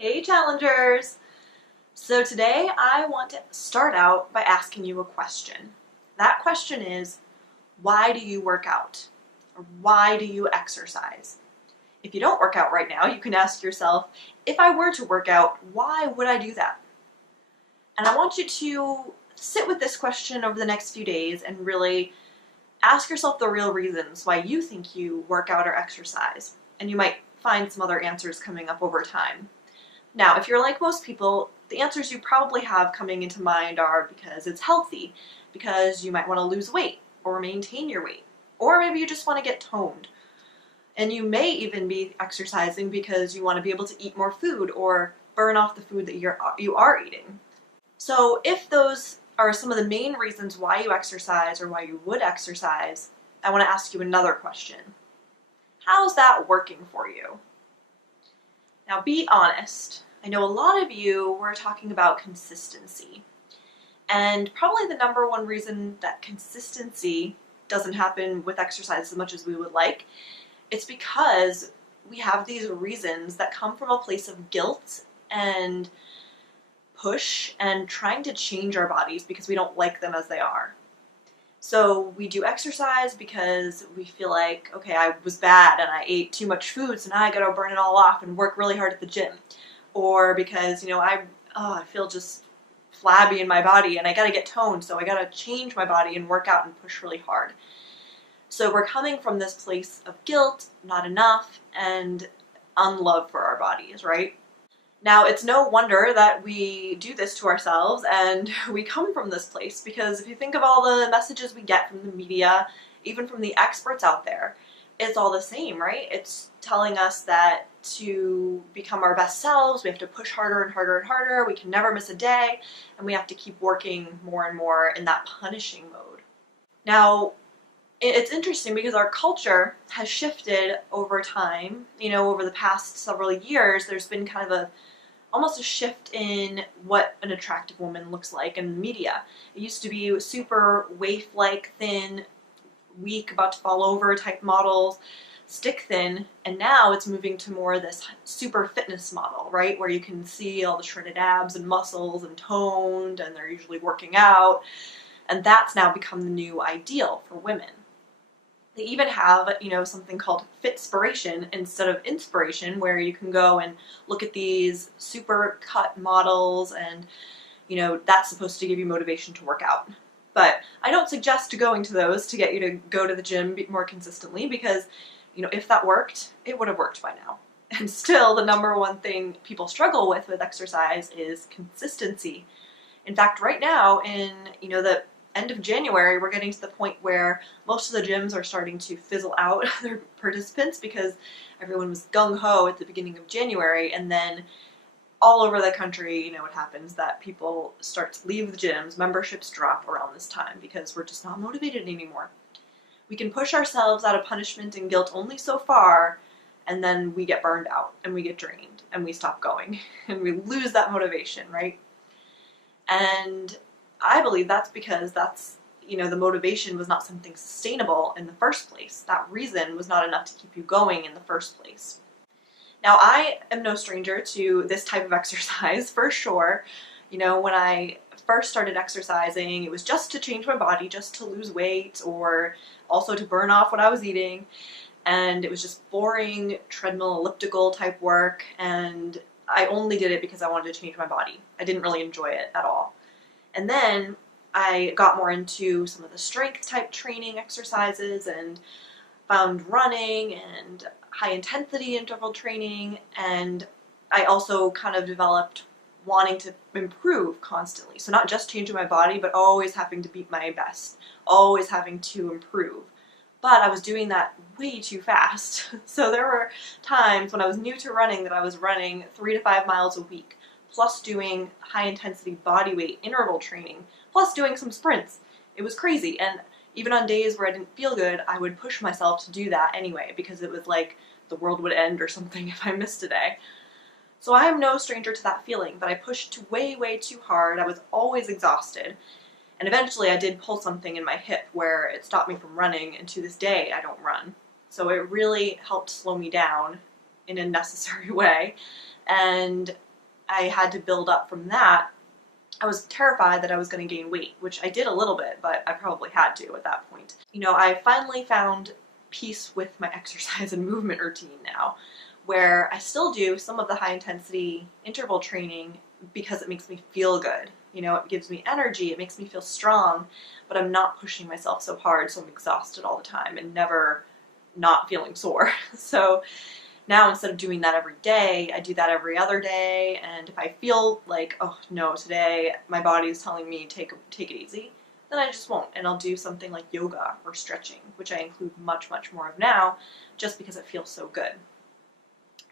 Hey challengers! So today I want to start out by asking you a question. That question is, why do you work out? Or why do you exercise? If you don't work out right now, you can ask yourself, if I were to work out, why would I do that? And I want you to sit with this question over the next few days and really ask yourself the real reasons why you think you work out or exercise. And you might find some other answers coming up over time. Now, if you're like most people, the answers you probably have coming into mind are because it's healthy, because you might want to lose weight or maintain your weight, or maybe you just want to get toned. And you may even be exercising because you want to be able to eat more food or burn off the food that you are eating. So if those are some of the main reasons why you exercise or why you would exercise, I want to ask you another question. How's that working for you? Now be honest. I know a lot of you were talking about consistency. And probably the number one reason that consistency doesn't happen with exercise as much as we would like, it's because we have these reasons that come from a place of guilt and push and trying to change our bodies because we don't like them as they are. So we do exercise because we feel like, okay, I was bad and I ate too much food, so now I gotta burn it all off and work really hard at the gym. Or because, I feel just flabby in my body and I gotta get toned, so I gotta change my body and work out and push really hard. So we're coming from this place of guilt, not enough, and unlove for our bodies, right? Now, it's no wonder that we do this to ourselves and we come from this place, because if you think of all the messages we get from the media, even from the experts out there, it's all the same, right? It's telling us that to become our best selves, we have to push harder and harder and harder, we can never miss a day, and we have to keep working more and more in that punishing mode. Now, it's interesting because our culture has shifted over time. Over the past several years, there's been kind of almost a shift in what an attractive woman looks like in the media. It used to be super waif-like, thin, weak, about to fall over type models, stick thin, and now it's moving to more this super fitness model, right? Where you can see all the shredded abs and muscles and toned, and they're usually working out, and that's now become the new ideal for women. They even have, something called Fitspiration instead of Inspiration, where you can go and look at these super cut models and, that's supposed to give you motivation to work out. But I don't suggest going to those to get you to go to the gym more consistently because, if that worked, it would have worked by now. And still, the number one thing people struggle with exercise is consistency. In fact, right now in, the end of January, we're getting to the point where most of the gyms are starting to fizzle out their participants because everyone was gung-ho at the beginning of January, and then all over the country, what happens, that people start to leave the gyms, memberships drop around this time because we're just not motivated anymore. We can push ourselves out of punishment and guilt only so far, and then we get burned out, and we get drained, and we stop going, and we lose that motivation, right? And I believe that's because the motivation was not something sustainable in the first place. That reason was not enough to keep you going in the first place. Now, I am no stranger to this type of exercise, for sure. When I first started exercising, it was just to change my body, just to lose weight, or also to burn off what I was eating. And it was just boring, treadmill, elliptical type work, and I only did it because I wanted to change my body. I didn't really enjoy it at all. And then I got more into some of the strength type training exercises and found running and high intensity interval training, and I also kind of developed wanting to improve constantly. So not just changing my body, but always having to beat my best, always having to improve. But I was doing that way too fast. So there were times when I was new to running that I was running 3 to 5 miles a week, plus doing high-intensity bodyweight interval training, plus doing some sprints. It was crazy, and even on days where I didn't feel good, I would push myself to do that anyway, because it was like the world would end or something if I missed a day. So I am no stranger to that feeling, but I pushed way, way too hard. I was always exhausted, and eventually I did pull something in my hip where it stopped me from running, and to this day I don't run. So it really helped slow me down in a necessary way, and I had to build up from that, I was terrified that I was going to gain weight, which I did a little bit, but I probably had to at that point. You know, I finally found peace with my exercise and movement routine now, where I still do some of the high intensity interval training because it makes me feel good. You know, it gives me energy, it makes me feel strong, but I'm not pushing myself so hard so I'm exhausted all the time and never not feeling sore. So now instead of doing that every day, I do that every other day, and if I feel like, oh no, today my body is telling me take it easy, then I just won't, and I'll do something like yoga or stretching, which I include much, much more of now, just because it feels so good.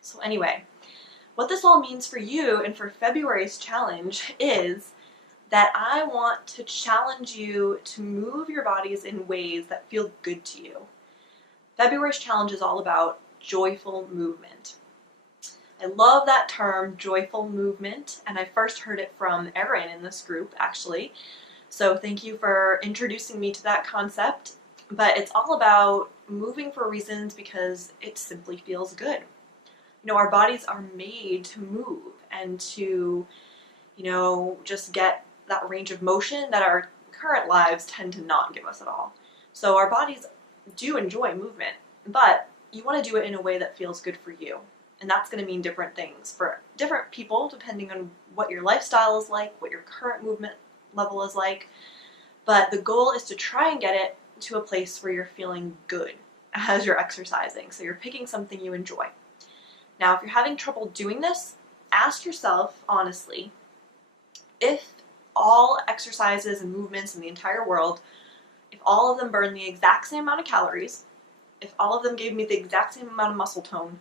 So anyway, what this all means for you and for February's challenge is that I want to challenge you to move your bodies in ways that feel good to you. February's challenge is all about joyful movement. I love that term, joyful movement, and I first heard it from Erin in this group, actually. So thank you for introducing me to that concept. But it's all about moving for reasons because it simply feels good. You know, our bodies are made to move and to, you know, just get that range of motion that our current lives tend to not give us at all. So our bodies do enjoy movement, but you want to do it in a way that feels good for you. And that's going to mean different things for different people depending on what your lifestyle is like, what your current movement level is like. But the goal is to try and get it to a place where you're feeling good as you're exercising. So you're picking something you enjoy. Now, if you're having trouble doing this, ask yourself honestly, if all exercises and movements in the entire world, if all of them burn the exact same amount of calories, if all of them gave me the exact same amount of muscle tone,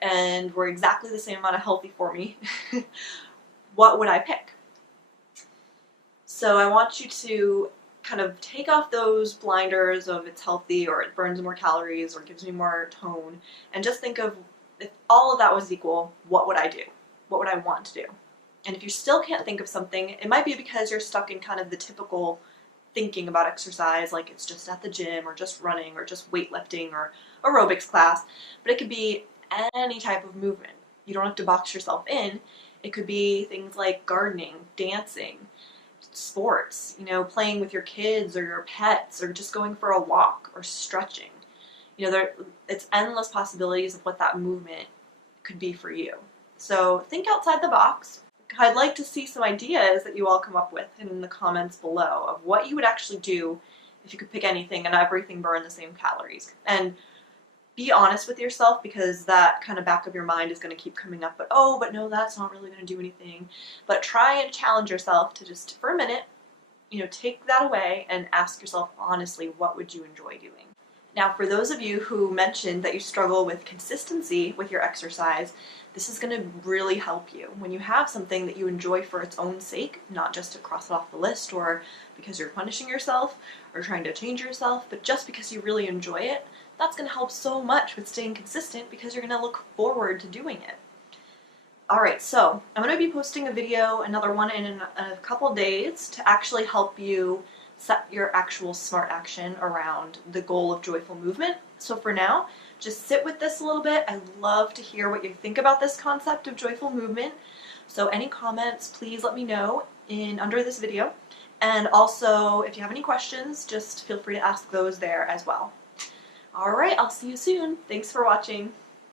and were exactly the same amount of healthy for me, what would I pick? So I want you to kind of take off those blinders of it's healthy or it burns more calories or gives me more tone, and just think of if all of that was equal, what would I do? What would I want to do? And if you still can't think of something, it might be because you're stuck in kind of the typical thinking about exercise, like it's just at the gym or just running or just weightlifting or aerobics class, but it could be any type of movement. You don't have to box yourself in. It could be things like gardening, dancing, sports, you know, playing with your kids or your pets or just going for a walk or stretching. You know, it's endless possibilities of what that movement could be for you. So think outside the box. I'd like to see some ideas that you all come up with in the comments below of what you would actually do if you could pick anything and everything burn the same calories. And be honest with yourself, because that kind of back of your mind is going to keep coming up, but no, that's not really going to do anything. But try and challenge yourself to just, for a minute, you know, take that away and ask yourself honestly, what would you enjoy doing? Now, for those of you who mentioned that you struggle with consistency with your exercise, this is going to really help you. When you have something that you enjoy for its own sake, not just to cross it off the list or because you're punishing yourself or trying to change yourself, but just because you really enjoy it, that's going to help so much with staying consistent because you're going to look forward to doing it. Alright, so I'm going to be posting a video, another one in a couple days, to actually help you set your actual smart action around the goal of joyful movement. So for now, just sit with this a little bit. I'd love to hear what you think about this concept of joyful movement. So any comments, please let me know under this video. And also, if you have any questions, just feel free to ask those there as well. Alright, I'll see you soon. Thanks for watching.